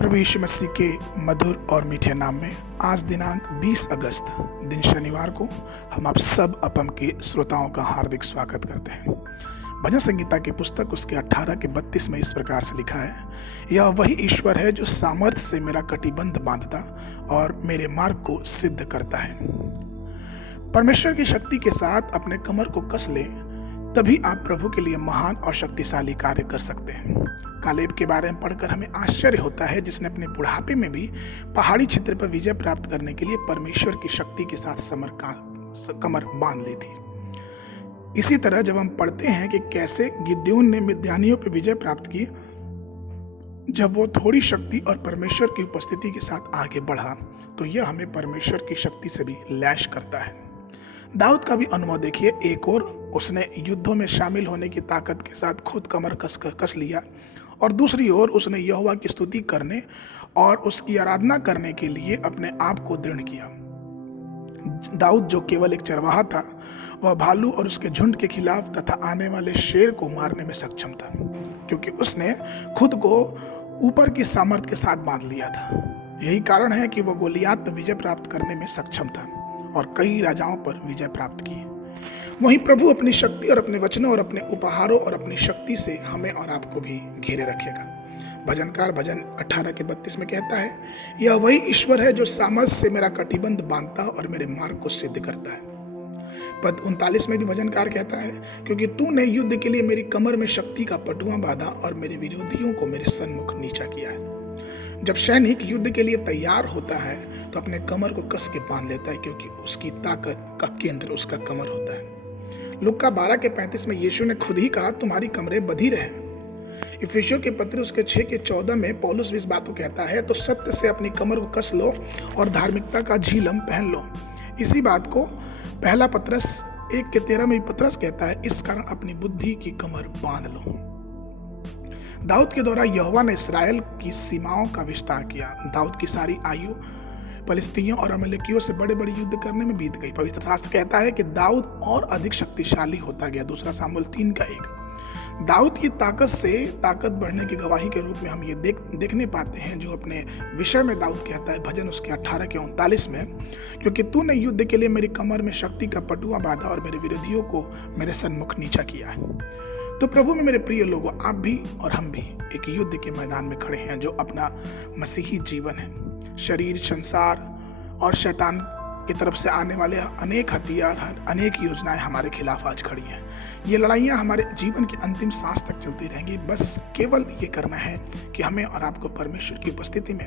प्रभु यीशु मसीह के मधुर और मीठे नाम में आज दिनांक 20 अगस्त दिन शनिवार को हम आप सब अपम के श्रोताओं का हार्दिक स्वागत करते हैं। भजन संगीता की पुस्तक उसके 18 के 32 में इस प्रकार से लिखा है, यह वही ईश्वर है जो सामर्थ्य से मेरा कटिबंध बांधता और मेरे मार्ग को सिद्ध करता है। परमेश्वर की शक्ति के साथ अपने कमर को कस ले, तभी आप प्रभु के लिए महान और शक्तिशाली कार्य कर सकते हैं। कालेब के बारे में पढ़कर हमें आश्चर्य होता है, जिसने अपने बुढ़ापे में भी पहाड़ी क्षेत्र पर विजय प्राप्त करने के लिए परमेश्वर की शक्ति के साथ कमर बांध ली थी। इसी तरह जब हम पढ़ते हैं कि कैसे गिद्योन ने मिद्यानियों पर विजय प्राप्त की, जब वो थोड़ी शक्ति और परमेश्वर की उपस्थिति के साथ आगे बढ़ा, तो यह हमें परमेश्वर की शक्ति से भी लैश करता है। दाऊद का भी अनुभव देखिए। एक और उसने युद्धों में शामिल होने की ताकत के साथ खुद कमर कस लिया, और दूसरी ओर उसने यहोवा की स्तुति करने और उसकी आराधना करने के लिए अपने आप को दृढ़ किया। दाऊद जो केवल एक चरवाहा था, वह भालू और उसके झुंड के खिलाफ तथा आने वाले शेर को मारने में सक्षम था, क्योंकि उसने खुद को ऊपर की सामर्थ्य के साथ बांध लिया था। यही कारण है कि वह गोलियात पर विजय प्राप्त करने में सक्षम था और कई राजाओं पर विजय प्राप्त की। वहीं प्रभु अपनी शक्ति और अपने वचनों और अपने उपहारों और अपनी शक्ति से हमें और आपको भी घेरे रखेगा। भजनकार भजन 18 के 32 में कहता है, यह वही ईश्वर है जो सामर्थ्य से मेरा कटिबंध बांधता और मेरे मार्ग को सिद्ध करता है। पद 39 में भी भजनकार कहता है, क्योंकि तूने युद्ध के लिए मेरी कमर में शक्ति का पटुआ बांधा और मेरे विरोधियों को मेरे सन्मुख नीचा किया है। जब सैनिक युद्ध के लिए तैयार होता है तो अपने कमर को कस के बांध लेता है, क्योंकि उसकी ताकत का केंद्र उसका कमर होता है। लुक्का 12 के 35 में यीशु ने खुद ही कहा, तुम्हारी कमरें बंधी रहें। इफिसियों के पत्र उसके 6 के 14 में पौलुस भी इस बात को कहता है, तो सत्य से अपनी कमर को कस लो और धार्मिकता का झिलम पहन लो। इसी बात को पहला पत्रस 1 के 13 में पत्रस कहता है, इस कारण अपनी बुद्धि की कमर बांध लो। दाऊद के द्वारा यहोवा ने इस्राएल की सीमाओं का विस्तार किया। दाऊद की सारी आयु फलिस्तीनियों और अमलेकियों से बड़े बड़े युद्ध करने में बीत गई। पवित्र शास्त्र कहता है कि दाऊद और अधिक शक्तिशाली होता गया। 2 सामुएल 3 का 1। दाऊद की ताकत से ताकत बढ़ने की गवाही के रूप में हम ये देखने पाते हैं, जो अपने विषय में दाऊद कहता है भजन उसके 18 के 39 में, क्योंकि तूने युद्ध के लिए मेरी कमर में शक्ति का पटुआ बांधा और मेरे विरोधियों को मेरे सन्मुख नीचा किया है। तो प्रभु में मेरे प्रिय लोगों, आप भी और हम भी एक युद्ध के मैदान में खड़े हैं, जो अपना मसीही जीवन है। शरीर, संसार और शैतान की तरफ से आने वाले अनेक हथियार, अनेक योजनाएं हमारे खिलाफ आज खड़ी हैं। ये लड़ाइयां हमारे जीवन की अंतिम सांस तक चलती रहेंगी। बस केवल ये करना है कि हमें और आपको परमेश्वर की उपस्थिति में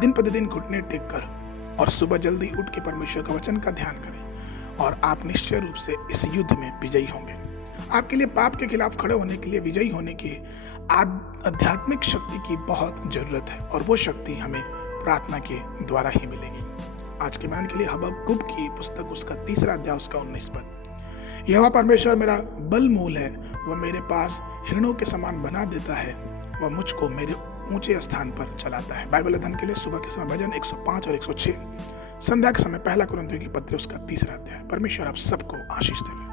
दिन प्रतिदिन घुटने टेक कर और सुबह जल्दी उठ के परमेश्वर का वचन का ध्यान करें, और आप निश्चय रूप से इस युद्ध में विजयी होंगे। आपके लिए पाप के खिलाफ खड़े होने के लिए, विजयी होने की आध्यात्मिक शक्ति की बहुत जरूरत है, और वो शक्ति हमें प्रार्थना के द्वारा ही मिलेगी। आज के मन के लिए हबक्कुक की पुस्तक उसका 3 अध्याय उसका 19 पद, यहोवा परमेश्वर मेरा बल मूल है, वह मेरे पास हिरणों के समान बना देता है, वह मुझको मेरे ऊंचे स्थान पर चलाता है। बाइबल अध्ययन के लिए सुबह के समय भजन 105 और 106, संध्या के समय 1 कुरिन्थियों की पत्री उसका 3 अध्याय। परमेश्वर आप सबको आशीष दे।